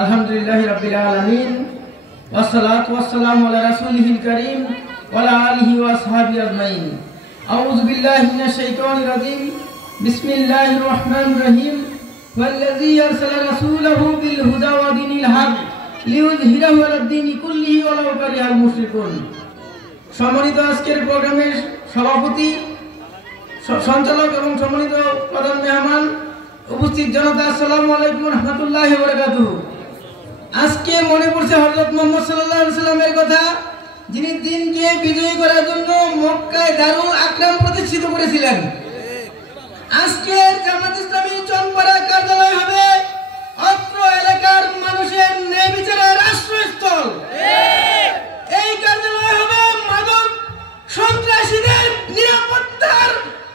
আলহামদুলিল্লাহি রাব্বিল আলামিন ওয়াসসালাতু ওয়াসসালামু আলা রাসূলিহিল কারীম ওয়া আলা আলিহি ওয়া আসহাবিহি আজমাইন। আউযু বিল্লাহি মিনাশ শাইতানির রাজীম। বিসমিল্লাহির রহমানির রহিম। ওয়াল্লাযী আরসালা রাসূলাহু বিল হুদা ওয়া দীনিল হক লিইয়ুযহিরাহু আলাদ দীনি কুল্লিহি ওয়ালাউ কারিহাল মুশরিকুন। সম্মানিত আজকের প্রোগ্রামের সভাপতি, সঞ্চালক এবং সম্মানিত প্রধান মেহমান, উপস্থিত জনতা, আসসালামু আলাইকুম ওয়া রাহমাতুল্লাহি ওয়া বারাকাতুহু। আজকে মনে পড়ছে হযরত মুহাম্মদ সাল্লাল্লাহু আলাইহি সাল্লামের কথা, যিনি দিনকে বিজয়ী করার জন্য মক্কায় দারুল আকরাম প্রতিষ্ঠিত করেছিলেন। আজকে জামাত ইসলামী চনপাড়া কার্যালয় হবে অত্র এলাকার মানুষের ন্যায় বিচারের আশ্রয়স্থল। এই কার্যালয় হবে মাদক সন্ত্রাসীদের নিরাপত্তার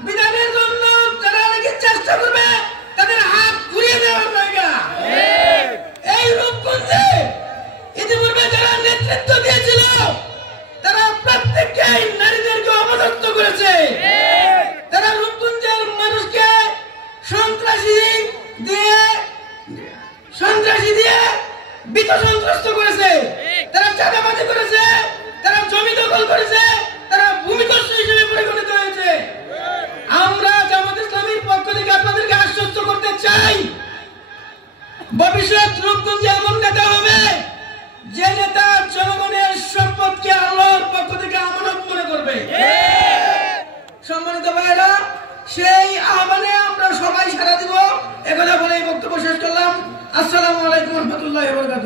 বিধানের জন্য যারা নাকি চেষ্টা করবে তাদের হাত ঘুরিয়ে দেওয়ার জায়গা। এই রূপগঞ্জে ইতিপূর্বে যারা নেতৃত্ব দিয়েছিল তারা প্রত্যেককেই নারীদেরকে অপদস্থ করেছে। তারা রূপগঞ্জের মানুষকে সন্ত্রাসী দিয়ে বিত সন্ত্রস্ত করেছে। তারা চাঁদাবাজি করেছে, তারা জমি দখল করেছে, তারা ভূমিদস্যু হিসেবে পরিগণিত হয়েছে। আমরা জামাত ইসলামীর পক্ষ থেকে আপনাদেরকে আশ্বস্ত করতে চাই, ভবিষ্যৎ রূপগঞ্জে এমন নেতা হবে যে নেতা জনগণের সম্পদকে আল্লাহর পক্ষ থেকে আমানত মনে করবে। সম্মানিত ভাইয়েরা, সেই আহ্বানে আমরা সবাই সাড়া দিব। একথা বলে বক্তব্য শেষ করলাম। আসসালামু আলাইকুম ওয়া রাহমাতুল্লাহি ওয়া বারাকাতুহু।